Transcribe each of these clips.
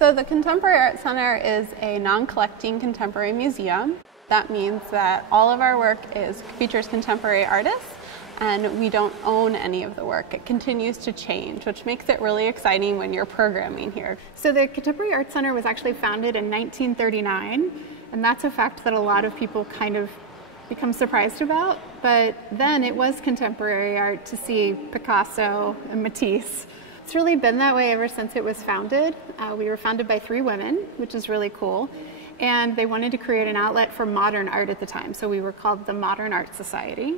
So the Contemporary Art Center is a non-collecting contemporary museum. That means that all of our work features contemporary artists, and we don't own any of the work. It continues to change, which makes it really exciting when you're programming here. So the Contemporary Art Center was actually founded in 1939, and that's a fact that a lot of people kind of become surprised about. But then it was contemporary art to see Picasso and Matisse. It's really been that way ever since it was founded. We were founded by 3 women, which is really cool. And they wanted to create an outlet for modern art at the time. So we were called the Modern Art Society.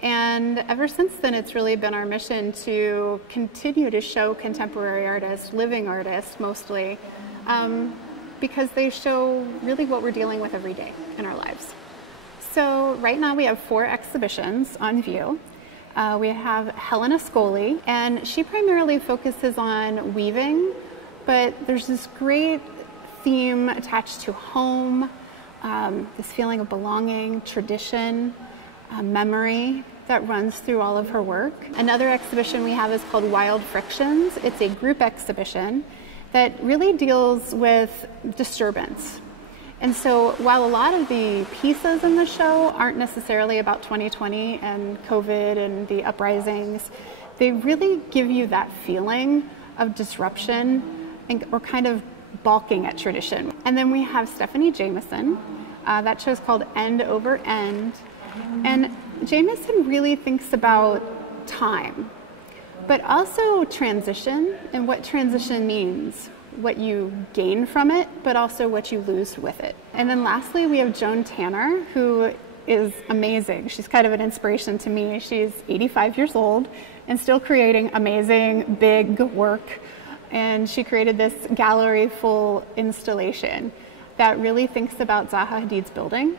And ever since then, it's really been our mission to continue to show contemporary artists, living artists mostly, because they show really what we're dealing with every day in our lives. So right now we have 4 exhibitions on view. We have Helena Scully, and she primarily focuses on weaving, but there's this great theme attached to home, this feeling of belonging, tradition, memory that runs through all of her work. Another exhibition we have is called Wild Frictions. It's a group exhibition that really deals with disturbance. And so while a lot of the pieces in the show aren't necessarily about 2020 and COVID and the uprisings, they really give you that feeling of disruption or kind of balking at tradition. And then we have Stephanie Jameson. That show's called End Over End. And Jameson really thinks about time, but also transition and what transition means. What you gain from it, but also what you lose with it. And then lastly, we have Joan Tanner, who is amazing. She's kind of an inspiration to me. She's 85 years old and still creating amazing, big work. And she created this gallery full installation that really thinks about Zaha Hadid's building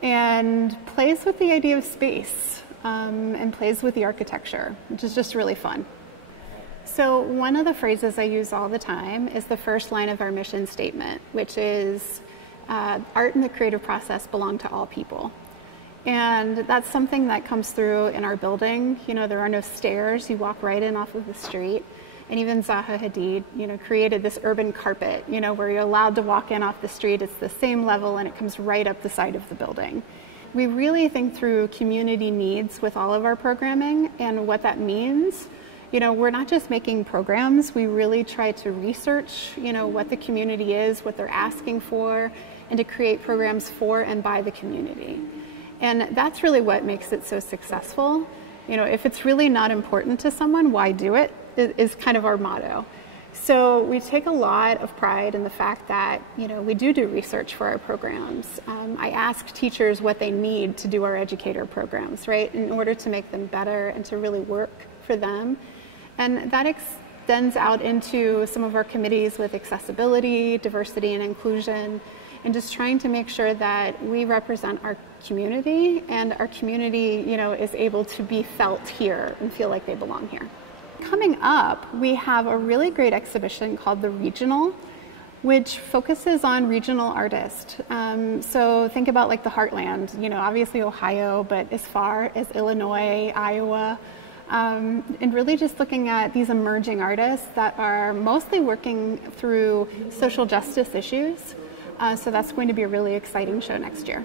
and plays with the idea of space and plays with the architecture, which is just really fun. So one of the phrases I use all the time is the first line of our mission statement, which is art and the creative process belong to all people. And that's something that comes through in our building. You know, there are no stairs. You walk right in off of the street. And even Zaha Hadid, created this urban carpet, where you're allowed to walk in off the street. It's the same level and it comes right up the side of the building. We really think through community needs with all of our programming and what that means. We're not just making programs, we really try to research, what the community is, what they're asking for, and to create programs for and by the community. And that's really what makes it so successful. If it's really not important to someone, why do it, is kind of our motto. So we take a lot of pride in the fact that, we do research for our programs. I ask teachers what they need to do our educator programs, right, in order to make them better and to really work for them. And that extends out into some of our committees with accessibility, diversity, and inclusion, and just trying to make sure that we represent our community and our community, is able to be felt here and feel like they belong here. Coming up, we have a really great exhibition called The Regional, which focuses on regional artists. So think about like the heartland, obviously Ohio, but as far as Illinois, Iowa, and really just looking at these emerging artists that are mostly working through social justice issues. So that's going to be a really exciting show next year.